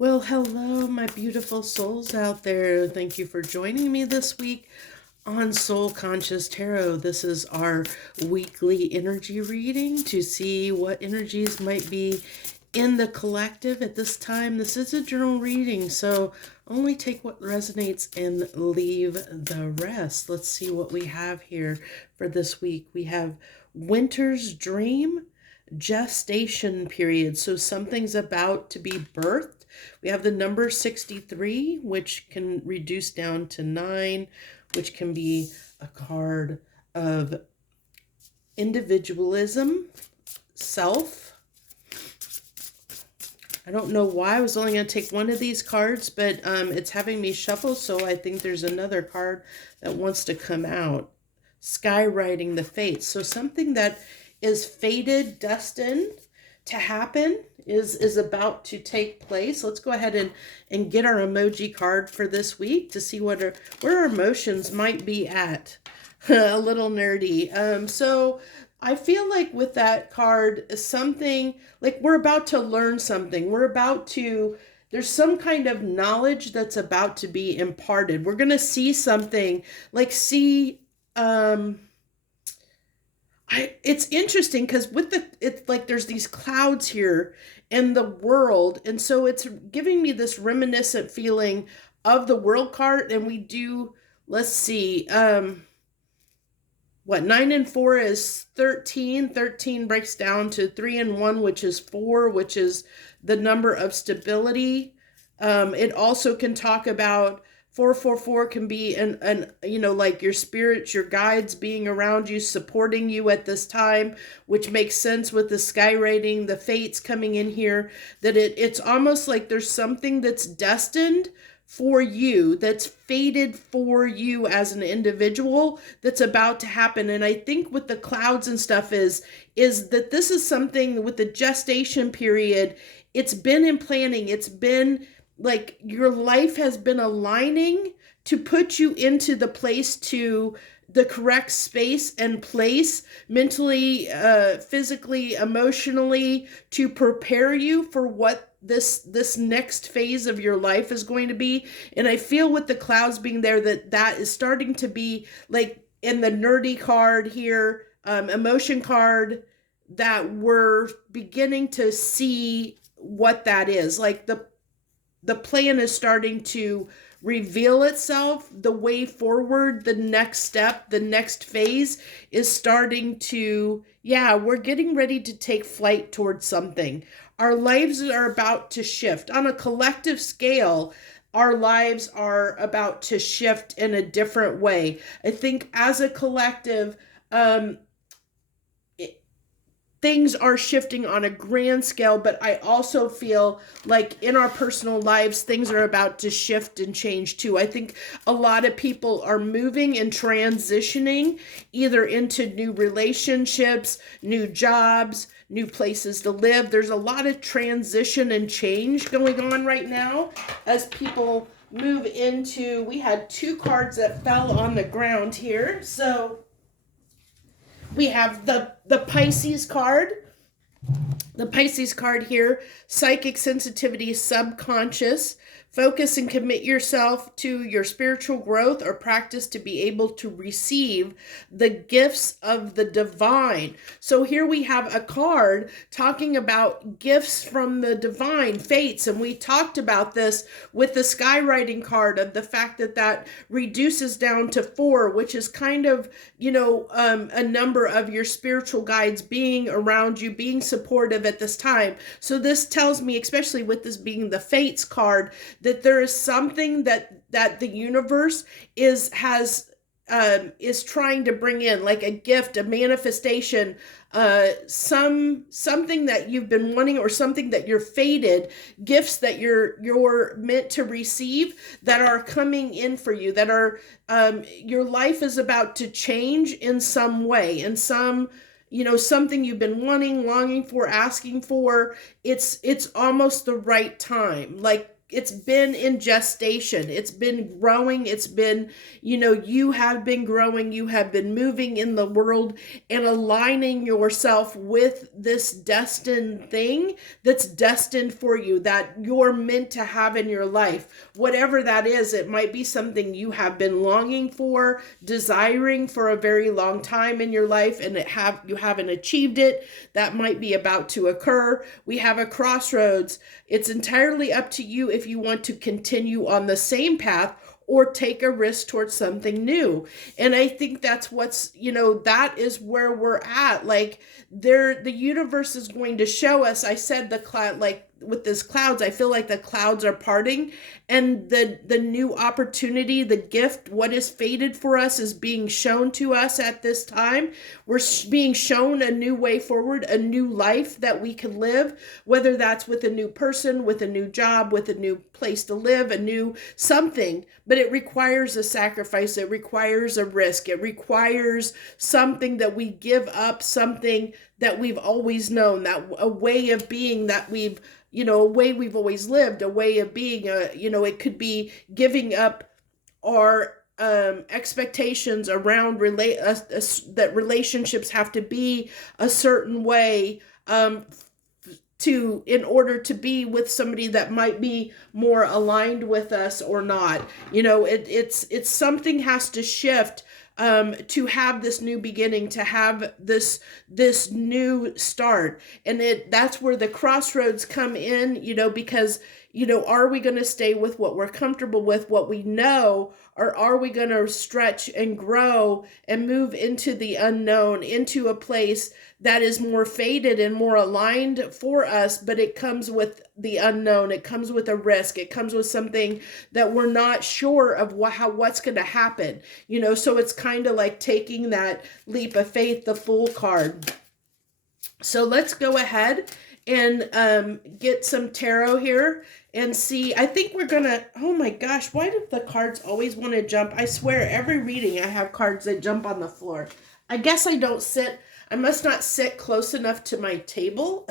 Well, hello, my beautiful souls out there. Thank you for joining me this week on Soul Conscious Tarot. This is our weekly energy reading to see what energies might be in the collective at this time. This is a journal reading, so only take what resonates and leave the rest. Let's see what we have here for this week. We have Winter's Dream, gestation period. So something's about to be birthed. We have the number 63, which can reduce down to 9, which can be a card of individualism, self. I don't know why I was only going to take one of these cards, but it's having me shuffle, so I think there's another card that wants to come out. Skywriting the fates. So something that is fated, destined to happen is about to take place. Let's go ahead and get our emoji card for this week to see where our emotions might be at. A little nerdy. So I feel like with that card, something like we're about to learn something. There's some kind of knowledge that's about to be imparted. We're going to see something it's interesting because it's like there's these clouds here in the world, and so it's giving me this reminiscent feeling of the world card. And let's see, what 9 and 4 is 13. 13 breaks down to 3 and 1, which is 4, which is the number of stability. It also can talk about 444 can be like your spirits, your guides being around you, supporting you at this time, which makes sense with the sky rating, the fates coming in here, that it's almost like there's something that's destined for you, that's fated for you as an individual, that's about to happen. And I think with the clouds and stuff is that this is something with the gestation period. It's been in planning. It's been like your life has been aligning to put you into the place, to the correct space and place, mentally, physically, emotionally, to prepare you for what this next phase of your life is going to be. And I feel with the clouds being there that is starting to be like in the nerdy card here, emotion card, that we're beginning to see what that is. Like the plan is starting to reveal itself. The way forward, the next step, the next phase is starting to, we're getting ready to take flight towards something. Our lives are about to shift on a collective scale. Our lives are about to shift in a different way. I think as a collective, things are shifting on a grand scale, but I also feel like in our personal lives, things are about to shift and change too. I think a lot of people are moving and transitioning either into new relationships, new jobs, new places to live. There's a lot of transition and change going on right now as people move into, we had 2 cards that fell on the ground here. So we have the Pisces card. The Pisces card here, psychic sensitivity, subconscious. Focus and commit yourself to your spiritual growth or practice to be able to receive the gifts of the divine. So here we have a card talking about gifts from the divine, fates. And we talked about this with the skywriting card, of the fact that reduces down to 4, which is kind of, a number of your spiritual guides being around you, being supportive at this time. So this tells me, especially with this being the fates card, that there is something that the universe is trying to bring in, like a gift, a manifestation, something that you've been wanting, or something that you're fated, gifts that you're meant to receive, that are coming in for you, that are your life is about to change in some way, in some, something you've been wanting, longing for, asking for. It's almost the right time. Like it's been in gestation. It's been growing. It's been, you have been growing. You have been moving in the world and aligning yourself with this destined thing that's destined for you, that you're meant to have in your life. Whatever that is, it might be something you have been longing for, desiring for a very long time in your life, and you haven't achieved it. That might be about to occur. We have a crossroads. It's entirely up to you if you want to continue on the same path or take a risk towards something new. And I think that's that is where we're at. Like, the universe is going to show us. I said the cloud, like with this clouds, I feel like the clouds are parting, and the new opportunity, the gift, what is fated for us is being shown to us at this time. We're being shown a new way forward, a new life that we can live, whether that's with a new person, with a new job, with a new place to live, a new something. But it requires a sacrifice. It requires a risk. It requires something that we give up, something that we've always known, that a way of being that we've, a way we've always lived, a way of being, it could be giving up our expectations around that relationships have to be a certain way, in order to be with somebody that might be more aligned with us or not. It's something has to shift to have this new beginning, to have this new start. And that's where the crossroads come in, because, are we going to stay with what we're comfortable with, what we know, or are we going to stretch and grow and move into the unknown, into a place that is more fated and more aligned for us, but it comes with the unknown. It comes with a risk. It comes with something that we're not sure of what's going to happen. So it's kind of like taking that leap of faith, the Fool card. So let's go ahead and get some tarot here and see. I think we're gonna, oh my gosh, why do the cards always want to jump? I swear every reading I have cards that jump on the floor. I guess I must not sit close enough to my table.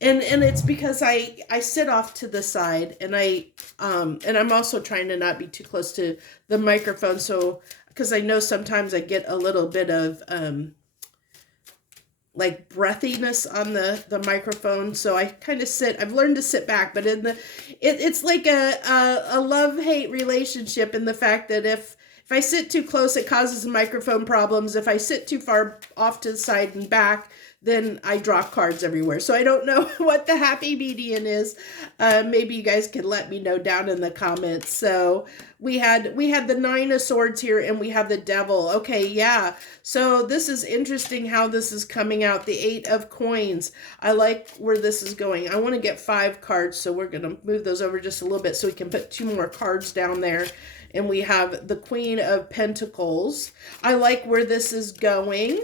And it's because I sit off to the side, and I'm also trying to not be too close to the microphone, so because I know sometimes I get a little bit of like breathiness on the microphone, so I kind of sit. I've learned to sit back, but it's like a love-hate relationship in the fact that if I sit too close, it causes microphone problems. If I sit too far off to the side and back, then I drop cards everywhere. So I don't know what the happy median is. Maybe you guys can let me know down in the comments. So we had the Nine of Swords here, and we have the Devil. Okay, yeah. So this is interesting how this is coming out. The Eight of Coins. I like where this is going. I want to get 5 cards, so we're going to move those over just a little bit so we can put 2 more cards down there. And we have the Queen of Pentacles. I like where this is going.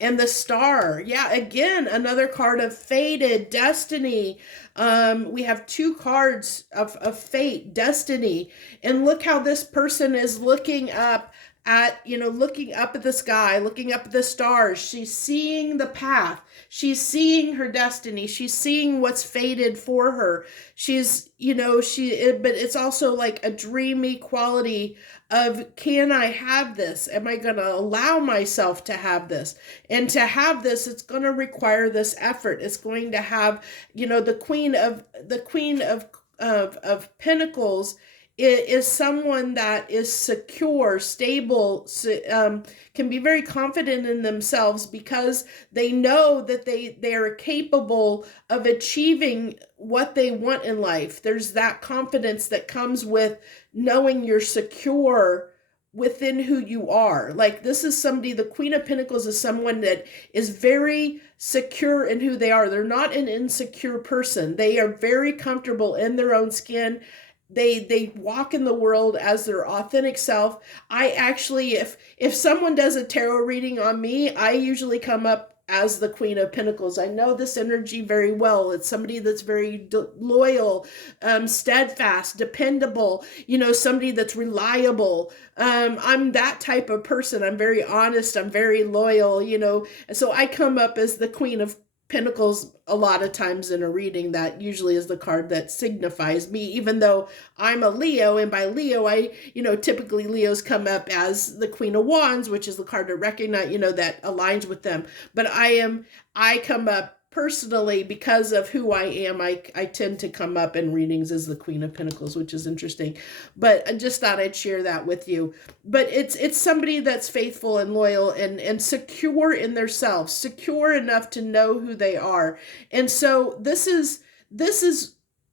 And the Star. Yeah, again, another card of fated destiny. We have 2 cards of fate, destiny. And look how this person is looking up at the sky, looking up at the stars. She's seeing the path. She's seeing her destiny. She's seeing what's fated for her. But it's also like a dreamy quality of, can I have this? Am I going to allow myself to have this? And to have this, it's going to require this effort. It's going to have, the Queen of Pentacles is someone that is secure, stable, can be very confident in themselves because they know that they are capable of achieving what they want in life. There's that confidence that comes with knowing you're secure within who you are. Like, this is somebody, the Queen of Pentacles is someone that is very secure in who they are. They're not an insecure person. They are very comfortable in their own skin. They walk in the world as their authentic self. I actually, if someone does a tarot reading on me, I usually come up as the Queen of Pentacles. I know this energy very well. It's somebody that's very loyal, steadfast, dependable, somebody that's reliable. I'm that type of person. I'm very honest. I'm very loyal, so I come up as the Queen of Pentacles a lot of times in a reading, that usually is the card that signifies me, even though I'm a Leo, and by Leo, typically Leos come up as the Queen of Wands, which is the card to recognize, that aligns with them. But I come up personally because of who I am. I tend to come up in readings as the Queen of Pentacles, which is interesting. But I just thought I'd share that with you. But it's somebody that's faithful and loyal and secure in themselves, secure enough to know who they are. And so this is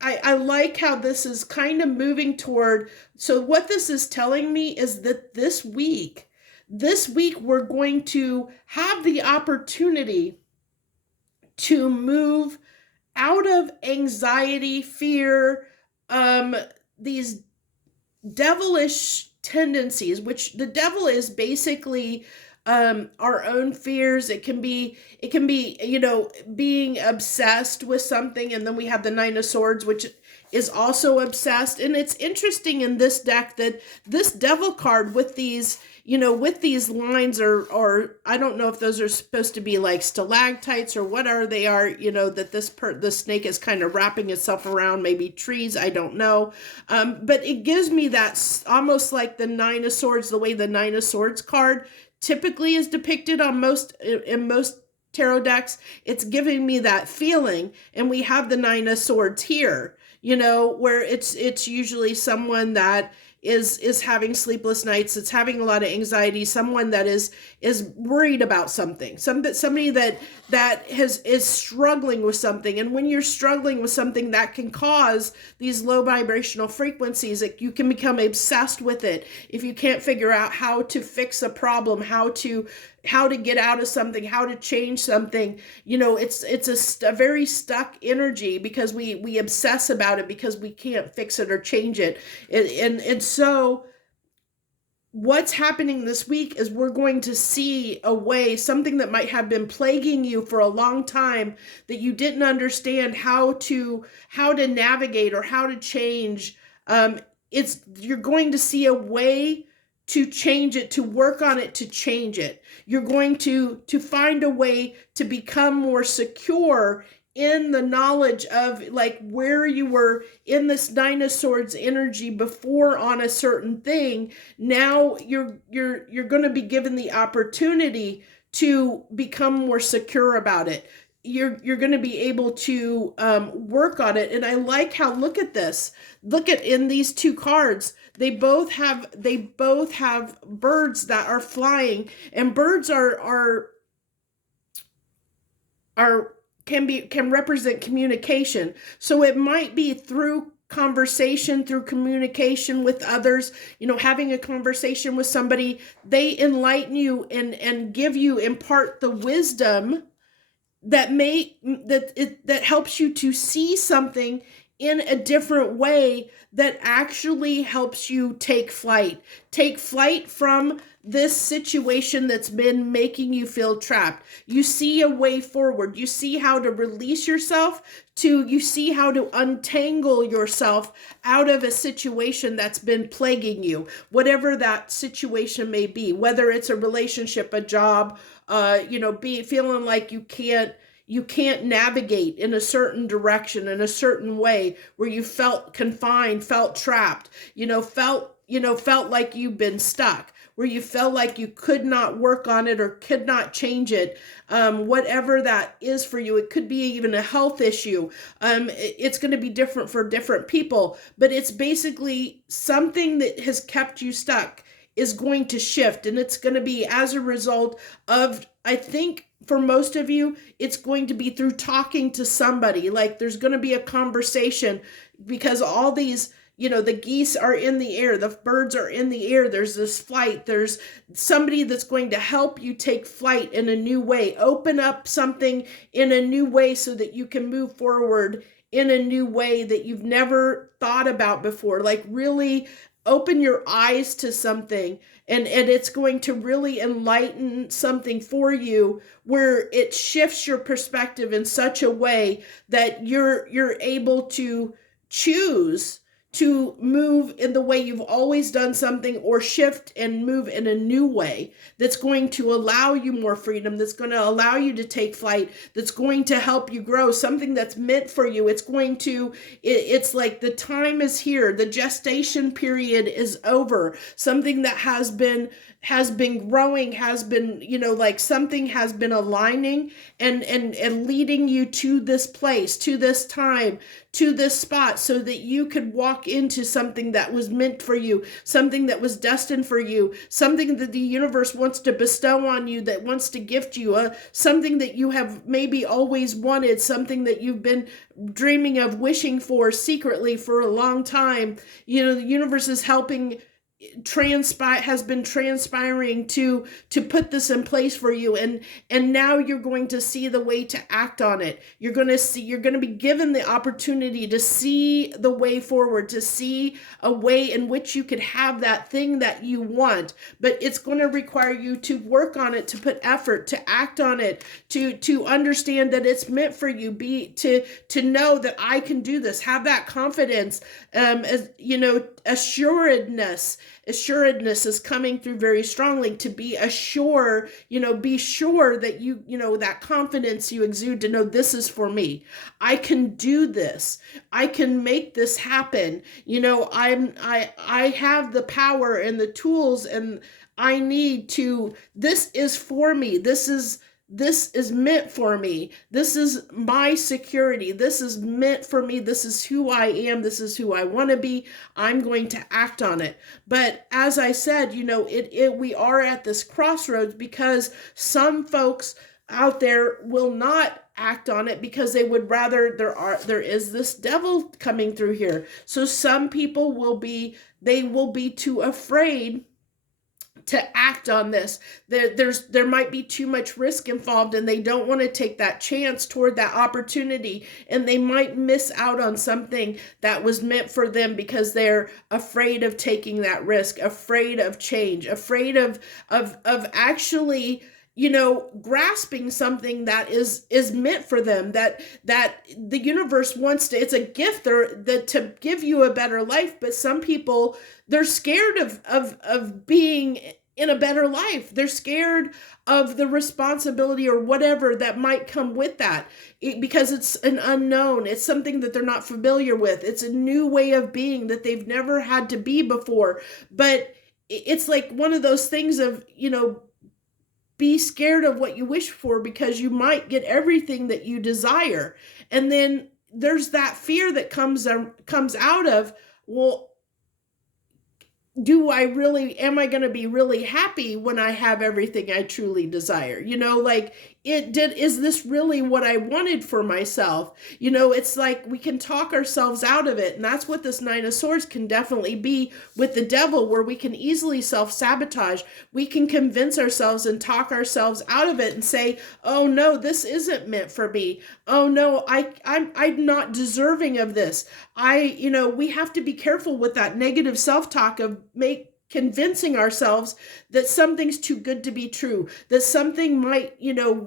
I like how this is kind of moving toward. So what this is telling me is that this week we're going to have the opportunity to move out of anxiety, fear, these devilish tendencies, which the devil is basically our own fears. It can be, being obsessed with something. And then we have the Nine of Swords, which is also obsessed. And it's interesting in this deck that this devil card with these, with these lines or I don't know if those are supposed to be like stalactites or whatever they are, that the snake is kind of wrapping itself around, maybe trees, I don't know. But it gives me that almost like the Nine of Swords, the way the Nine of Swords card typically is depicted in most tarot decks. It's giving me that feeling. And we have the Nine of Swords here, where it's usually someone that is having sleepless nights, it's having a lot of anxiety, someone that is worried about something, somebody that is struggling with something. And when you're struggling with something, that can cause these low vibrational frequencies. You can become obsessed with it if you can't figure out how to fix a problem, how to get out of something, how to change something. It's a very stuck energy because we obsess about it because we can't fix it or change it. And so what's happening this week is we're going to see a way, something that might have been plaguing you for a long time that you didn't understand how to navigate or how to change. You're going to see a way to change it, to work on it, to change it. You're going to find a way to become more secure in the knowledge of like where you were in this Nine of Swords energy before on a certain thing. Now you're going to be given the opportunity to become more secure about it. You're going to be able to work on it. And I like how, look at this. Look at in these two cards. They both have birds that are flying, and birds can represent communication. So it might be through conversation, through communication with others, having a conversation with somebody, they enlighten you and impart the wisdom that helps you to see something in a different way that actually helps you take flight from this situation that's been making you feel trapped. You see a way forward. You see how to release yourself, you see how to untangle yourself out of a situation that's been plaguing you, whatever that situation may be, whether it's a relationship, a job, feeling like you can't navigate in a certain direction, in a certain way, where you felt confined, felt trapped, felt like you've been stuck, where you felt like you could not work on it or could not change it. Whatever that is for you, it could be even a health issue. It's going to be different for different people, but it's basically something that has kept you stuck is going to shift. And it's going to be as a result of, I think, for most of you, it's going to be through talking to somebody. Like there's going to be a conversation because all these, the geese are in the air, the birds are in the air. There's this flight. There's somebody that's going to help you take flight in a new way, open up something in a new way so that you can move forward in a new way that you've never thought about before. Like really open your eyes to something, and it's going to really enlighten something for you where it shifts your perspective in such a way that you're able to choose to move in the way you've always done something, or shift and move in a new way that's going to allow you more freedom, that's going to allow you to take flight, that's going to help you grow, something that's meant for you. It's like the time is here, the gestation period is over, something that has been growing, has been, like something has been aligning and leading you to this place, to this time, to this spot, so that you could walk into something that was meant for you, something that was destined for you, something that the universe wants to bestow on you, that wants to gift you, something that you have maybe always wanted, something that you've been dreaming of, wishing for secretly for a long time. The universe is helping, has been transpiring to put this in place for you, and now you're going to see the way to act on it. You're going to be given the opportunity to see the way forward, to see a way in which you could have that thing that you want, but it's going to require you to work on it, to put effort, to act on it, to understand that it's meant for you, to know that I can do this, have that confidence, assuredness is coming through very strongly, to be assured, be sure that that confidence you exude, to know this is for me. I can do this. I can make this happen. I have the power and the tools, and I need to, this is for me. This is meant for me. This is my security. This is meant for me. This is who I am. This is who I want to be. I'm going to act on it. But as I said, we are at this crossroads, because some folks out there will not act on it because they would rather, there is this devil coming through here. So some people will be too afraid to act on this. There might be too much risk involved, and they don't want to take that chance toward that opportunity, and they might miss out on something that was meant for them because they're afraid of taking that risk, afraid of change, afraid of actually grasping something that is meant for them, that the universe wants to, it's a gift to give you a better life. But some people, they're scared of being in a better life. They're scared of the responsibility or whatever that might come with that, because it's an unknown. It's something that they're not familiar with. It's a new way of being that they've never had to be before. But it's like one of those things of, be scared of what you wish for, because you might get everything that you desire. And then there's that fear that comes out of, well, am I going to be really happy when I have everything I truly desire? Is this really what I wanted for myself? It's like we can talk ourselves out of it. And that's what this Nine of Swords can definitely be with the devil, where we can easily self-sabotage. We can convince ourselves and talk ourselves out of it and say, oh no, this isn't meant for me. Oh no, I'm not deserving of this. We have to be careful with that negative self-talk of convincing ourselves that something's too good to be true, that something might,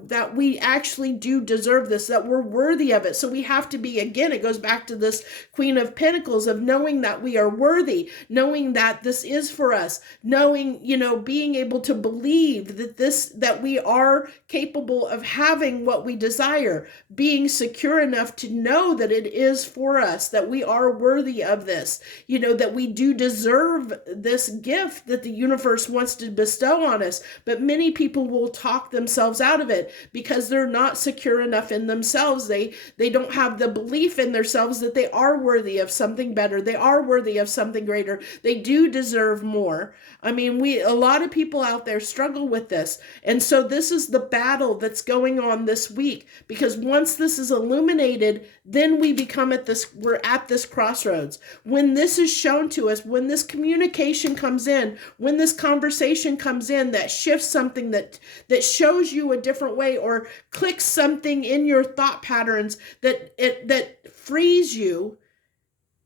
that we actually do deserve this, that we're worthy of it. So we have to be, again, it goes back to this Queen of Pentacles of knowing that we are worthy, knowing that this is for us, knowing, being able to believe that we are capable of having what we desire, being secure enough to know that it is for us, that we are worthy of this, that we do deserve this gift that the universe wants to bestow on us. But many people will talk themselves out of it because they're not secure enough in themselves. They don't have the belief in themselves that they are worthy of something better. They are worthy of something greater. They do deserve more. I mean, a lot of people out there struggle with this. And so this is the battle that's going on this week, because once this is illuminated, then we're at this crossroads. When this is shown to us, when this communication comes in, when this conversation comes in that shifts something, that shows you a different way, or clicks something in your thought patterns that frees you,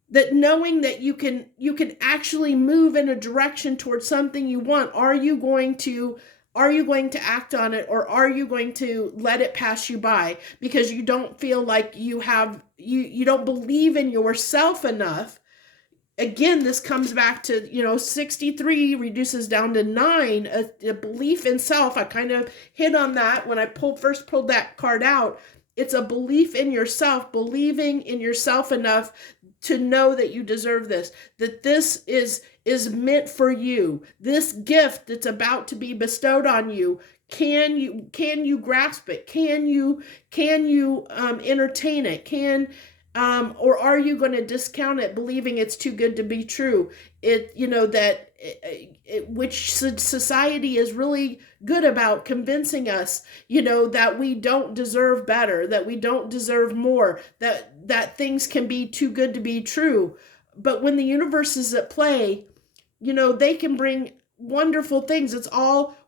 that knowing that you can actually move in a direction towards something you want, are you going to act on it, or are you going to let it pass you by because you don't feel like you don't believe in yourself enough again, this comes back to, 63 reduces down to 9, a belief in self. I kind of hit on that when I first pulled that card out. It's a belief in yourself, believing in yourself enough to know that you deserve this, that this is meant for you. This gift that's about to be bestowed on you, can you grasp it? Can you entertain it? Or are you going to discount it, believing it's too good to be true? Which society is really good about convincing us, that we don't deserve better, that we don't deserve more, that things can be too good to be true. But when the universe is at play, they can bring wonderful things.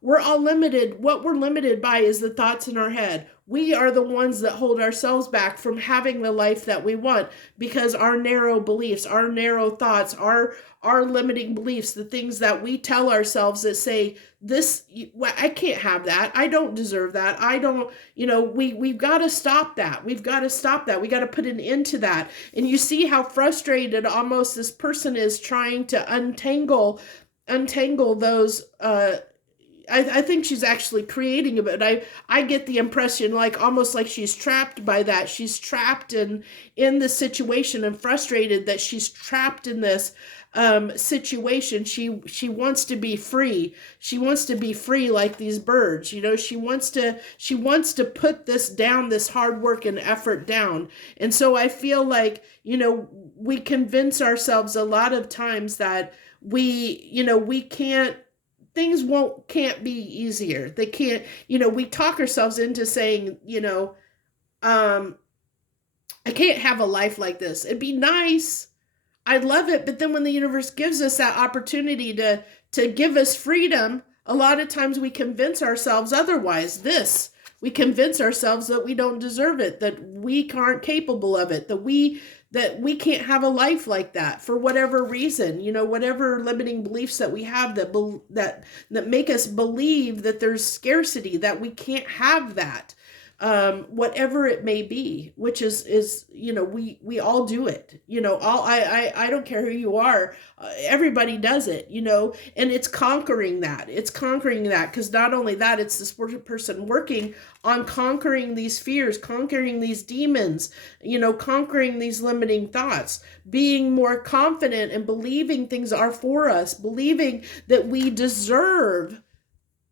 We're all limited. What we're limited by is the thoughts in our head. We are the ones that hold ourselves back from having the life that we want, because our narrow beliefs, our narrow thoughts, our limiting beliefs, the things that we tell ourselves that say, I can't have that. I don't deserve that. I don't, we've got to stop that. We've got to stop that. We got to put an end to that. And you see how frustrated almost this person is trying to untangle those. I think she's actually creating it, but I get the impression like almost like she's trapped by that. She's trapped in the situation and frustrated that she's trapped in this situation. She wants to be free. She wants to be free like these birds. She wants to put this down, this hard work and effort down. And so I feel like, we convince ourselves a lot of times that we can't, can't be easier. They can't, we talk ourselves into saying, I can't have a life like this. It'd be nice. I love it. But then when the universe gives us that opportunity to give us freedom, a lot of times we convince ourselves otherwise. We convince ourselves that we don't deserve it, that we aren't capable of it, that we can't have a life like that for whatever reason, whatever limiting beliefs that we have that make us believe that there's scarcity, that we can't have that, whatever it may be, which is we all do it, I don't care who you are, everybody does it, and it's conquering that, because not only that, it's this person working on conquering these fears, conquering these demons, conquering these limiting thoughts, being more confident and believing things are for us, believing that we deserve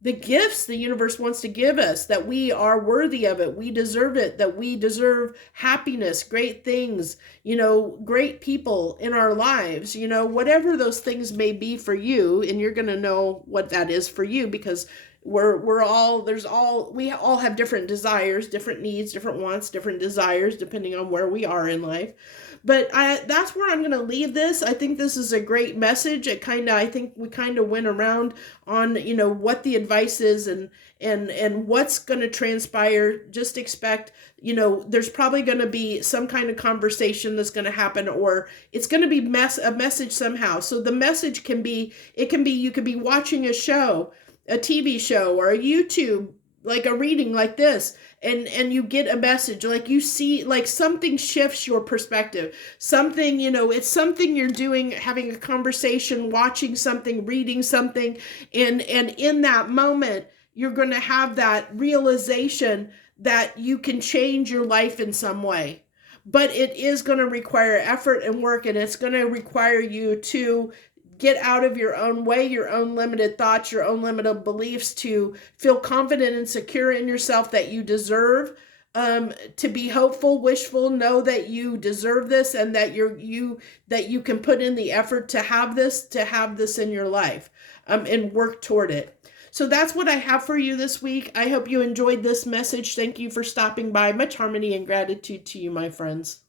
the gifts the universe wants to give us, that we are worthy of it, we deserve it, that we deserve happiness, great things, great people in our lives, whatever those things may be for you. And you're going to know what that is for you, because we all have different desires, different needs, different wants, different desires, depending on where we are in life. But that's where I'm going to leave this. I think this is a great message. I think we kind of went around on, what the advice is and what's going to transpire. Just expect, there's probably going to be some kind of conversation that's going to happen, or it's going to be a message somehow. So the message you could be watching a show, a TV show, or a YouTube, like a reading like this, and you get a message, like you see, like something shifts your perspective, something, it's something you're doing, having a conversation, watching something, reading something, and in that moment, you're going to have that realization that you can change your life in some way. But it is going to require effort and work, and it's going to require you to get out of your own way, your own limited thoughts, your own limited beliefs, to feel confident and secure in yourself that you deserve, to be hopeful, wishful, know that you deserve this, and that you can put in the effort to have this in your life, and work toward it. So that's what I have for you this week. I hope you enjoyed this message. Thank you for stopping by. Much harmony and gratitude to you, my friends.